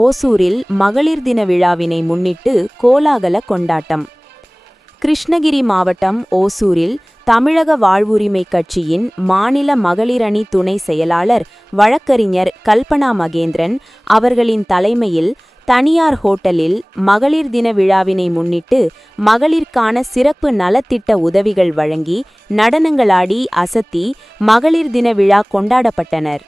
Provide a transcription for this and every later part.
ஓசூரில் மகளிர் தின விழாவினை முன்னிட்டு கோலாகல கொண்டாட்டம். கிருஷ்ணகிரி மாவட்டம் ஓசூரில் தமிழக வாழ்வுரிமை கட்சியின் மாநில மகளிரணி துணை செயலாளர் வழக்கறிஞர் கல்பனா மகேந்திரன் அவர்களின் தலைமையில் தனியார் ஹோட்டலில் மகளிர் தின விழாவினை முன்னிட்டு மகளிர்கான சிறப்பு நலத்திட்ட உதவிகள் வழங்கி நடனங்களாடி அசத்தி மகளிர் தின விழா கொண்டாடப்பட்டனர்.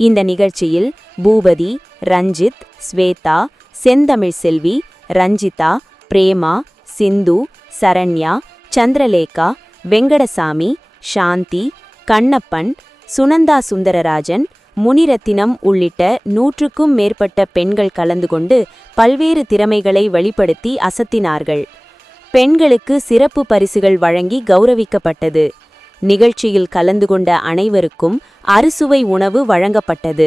இந்த நிகழ்ச்சியில் பூபதி, ரஞ்சித், ஸ்வேதா, செந்தமிழ் செல்வி, ரஞ்சிதா, பிரேமா, சிந்து, சரண்யா, சந்திரலேகா, வெங்கடசாமி, சாந்தி, கண்ணப்பன், சுனந்தா சுந்தரராஜன், முனிரத்தினம் உள்ளிட்ட 100க்கும் மேற்பட்ட பெண்கள் கலந்து கொண்டு பல்வேறு திறமைகளை வெளிப்படுத்தி அசத்தினார்கள். பெண்களுக்கு சிறப்பு பரிசுகள் வழங்கி கௌரவிக்கப்பட்டது. நிகழ்ச்சியில் கலந்து கொண்ட அனைவருக்கும் அறுசுவை உணவு வழங்கப்பட்டது.